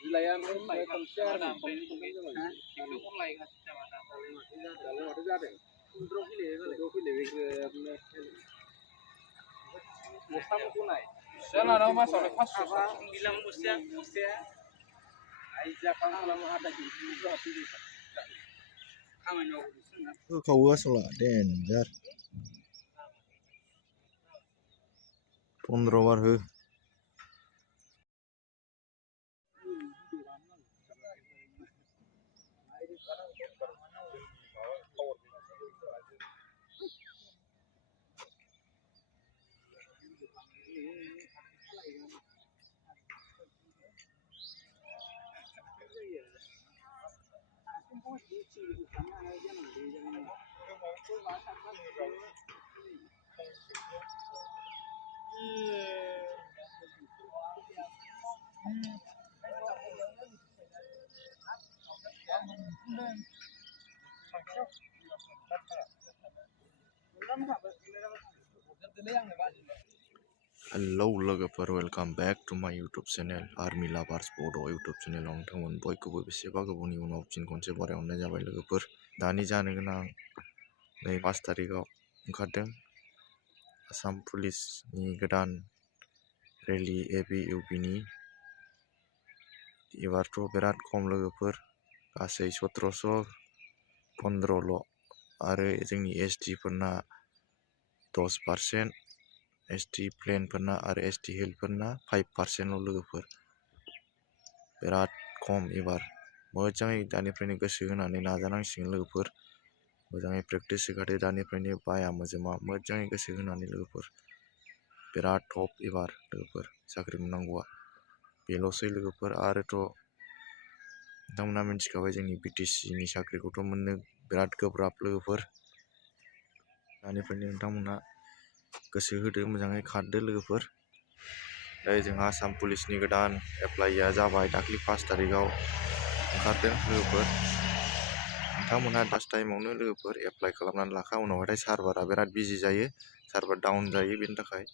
Wilayah share kau asal danger 15 bar he Hello logofer, welcome back to my YouTube channel Army Lovers Bodo YouTube channel आव नोंथांमोन बयखौबो बेसेबा गोबावनि उनाव फिन खनसे बरायहरनाय जाबाय लोगोफोर दानि जानो गोनां नै 5 तारिखआव ओंखारदों आसाम पुलिसनि गोदान रेलि ABUP नि एबारथ' बिराद खम लोगोफोर गासै 1715 ल' आरो जोंनि ST फोरना 10% ST प्लेन फोरना आरो ST हिल फोरना 5% ल' लोगोफोर बिराद खम एबार मोजाङै दानिफ्रायनो गोसो होनानै नाजानांसिगोन लोगोफोर मोजाङै प्रेक्टिस होखादो दानिफ्रायनो बाया मोजोमा मोजाङै गोसो होनानै लोगोफोर बिराद टप एबार लोगोफोर साख्रि मोननांगौआ बेल'सै लोगोफोर आरोथ' नोंथांमोना मिथिखाबाय जोंनि BTC नि साख्रिखौथ' मोननो बिराद गोब्राब लोगोफोर दानिफ्रायनो नोंथांमोना गोसो होदो मोजाङै खारदो लोगोफोर जोंहा आसाम पुलिसनि गोदान एप्लाइया जाबाय दाख्लि 5 तारिखआव ओंखारदों लोगोफोर नोंथांमोना फार्स्ट टाइमावनो लोगोफोर एप्लाइ खालामनानै लाखा उनावहाय सार्भारा बिराद बिजि जायो सार्भार डाउन जायो बेनि थाखाय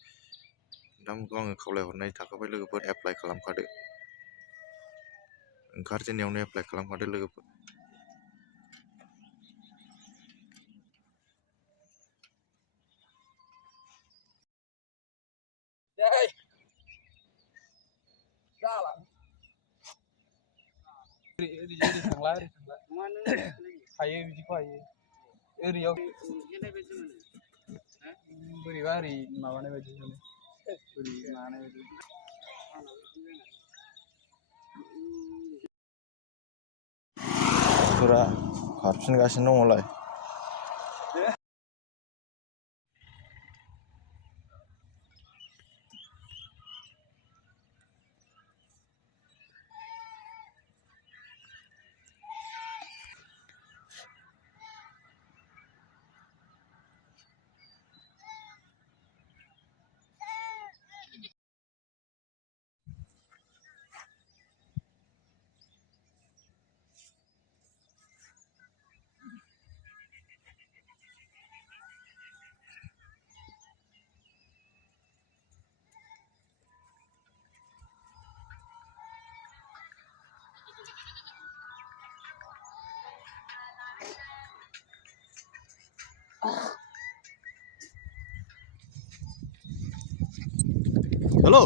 नोंथांमोनखौ आङो खावलायहरनाय थाखाबाय लोगोफोर एप्लाइ खालामखादो ओंखारजेननायावनो एप्लाइ खालामखादो लोगोफोर हायो बिदिखौ हायो ओरैयाव बोरैबा ओरै माबानाय बायदि मोनो ओरै मानाय बायदि फुरा खारफिनगासिनो दङलाय Hello.